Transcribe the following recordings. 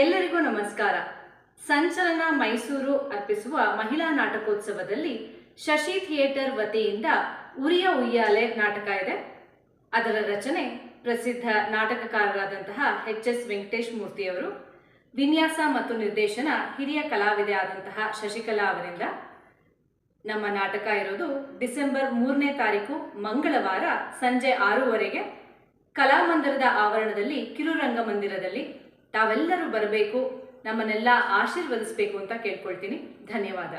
ಎಲ್ಲರಿಗೂ ನಮಸ್ಕಾರ. ಸಂಚಲನ ಮೈಸೂರು ಅರ್ಪಿಸುವ ಮಹಿಳಾ ನಾಟಕೋತ್ಸವದಲ್ಲಿ ಶಶಿ ಥಿಯೇಟರ್ ವತಿಯಿಂದ ಉರಿಯ ಉಯ್ಯಾಲೆ ನಾಟಕ ಇದೆ. ಅದರ ರಚನೆ ಪ್ರಸಿದ್ಧ ನಾಟಕಕಾರರಾದಂತಹ ಎಚ್ ಎಸ್ ವೆಂಕಟೇಶ್ ಮೂರ್ತಿಯವರು, ವಿನ್ಯಾಸ ಮತ್ತು ನಿರ್ದೇಶನ ಹಿರಿಯ ಕಲಾವಿದೆ ಆದಂತಹ ಶಶಿಕಲಾ ಅವರಿಂದ. ನಮ್ಮ ನಾಟಕ ಇರೋದು ಡಿಸೆಂಬರ್ ಮೂರನೇ ತಾರೀಕು ಮಂಗಳವಾರ ಸಂಜೆ ಆರೂವರೆಗೆ ಕಲಾಮಂದಿರದ ಆವರಣದಲ್ಲಿ ಕಿರುರಂಗಮಂದಿರದಲ್ಲಿ. ತಾವೆಲ್ಲರೂ ಬರಬೇಕು ನಮ್ಮನ್ನೆಲ್ಲ ಆಶೀರ್ವದಿಸಬೇಕು ಅಂತ ಕೇಳ್ಕೊಳ್ತೀನಿ. ಧನ್ಯವಾದ.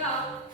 the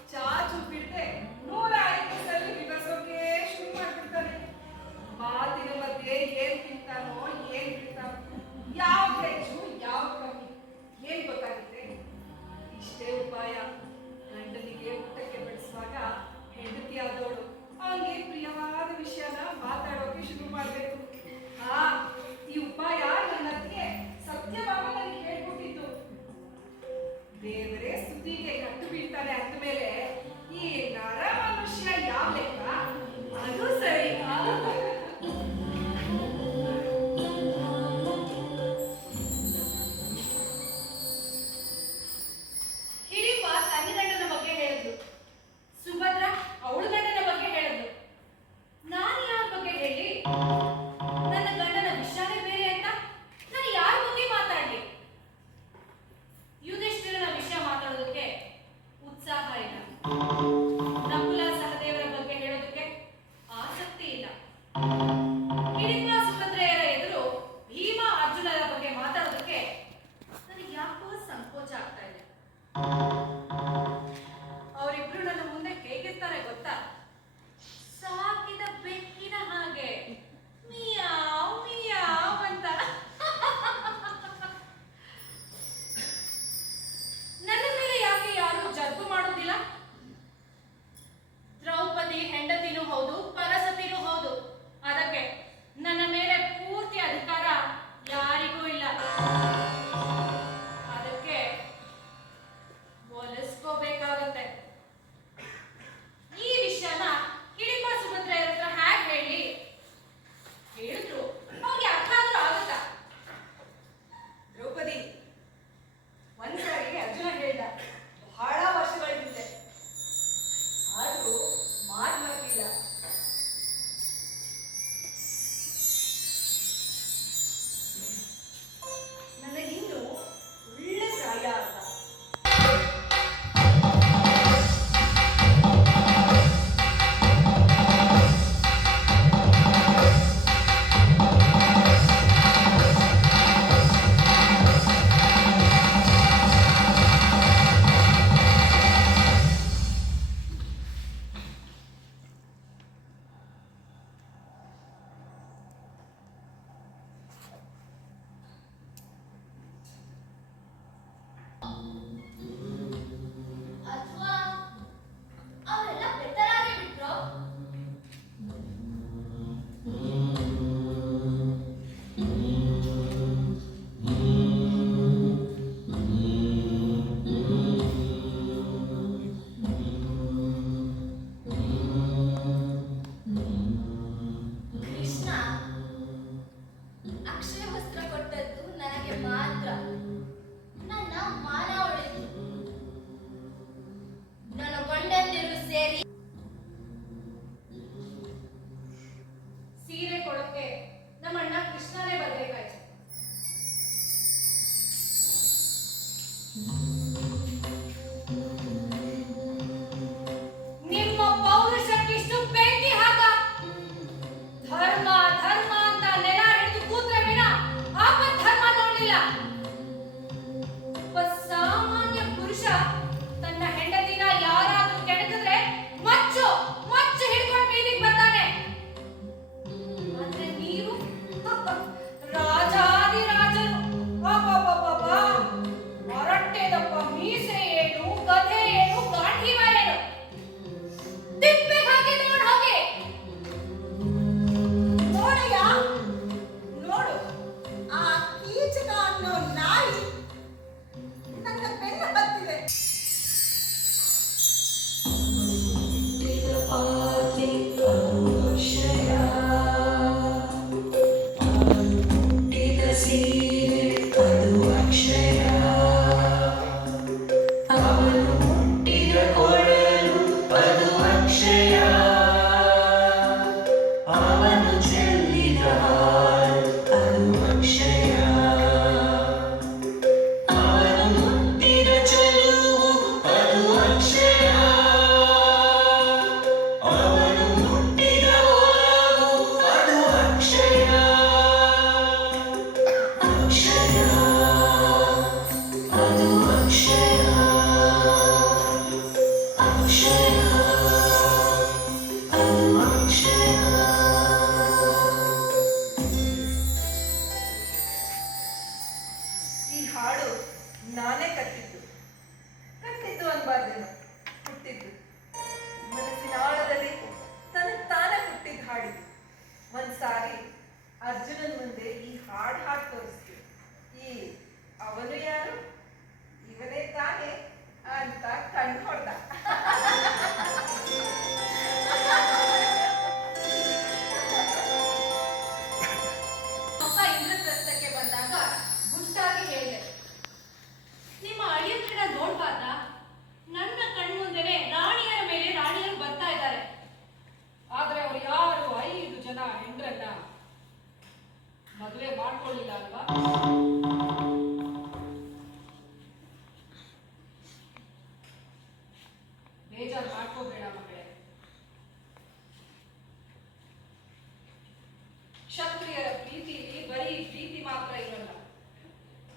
ಕ್ಷತ್ರಿಯರ ಪ್ರೀತಿಲಿ ಬರೀ ಪ್ರೀತಿ ಮಾತ್ರ ಇರಲ್ಲ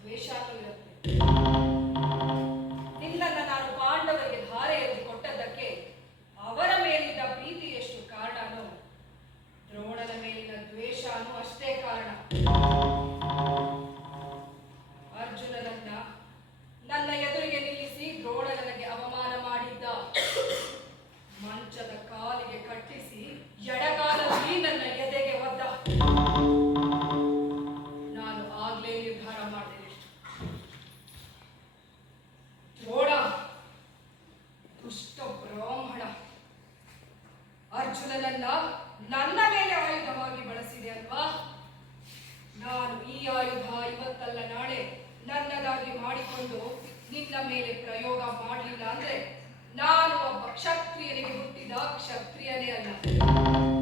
ದ್ವೇಷನೂ ಇರುತ್ತೆ ಕ್ಷತ್ರಿಯ ಮೇಲೆ ಪ್ರಯೋಗ ಮಾಡಲಿಲ್ಲ ಅಂದ್ರೆ ನಾನು ಒಬ್ಬ ಕ್ಷತ್ರಿಯನಿಗೆ ಹುಟ್ಟಿದ ಕ್ಷತ್ರಿಯನೇ ಅಲ್ಲ.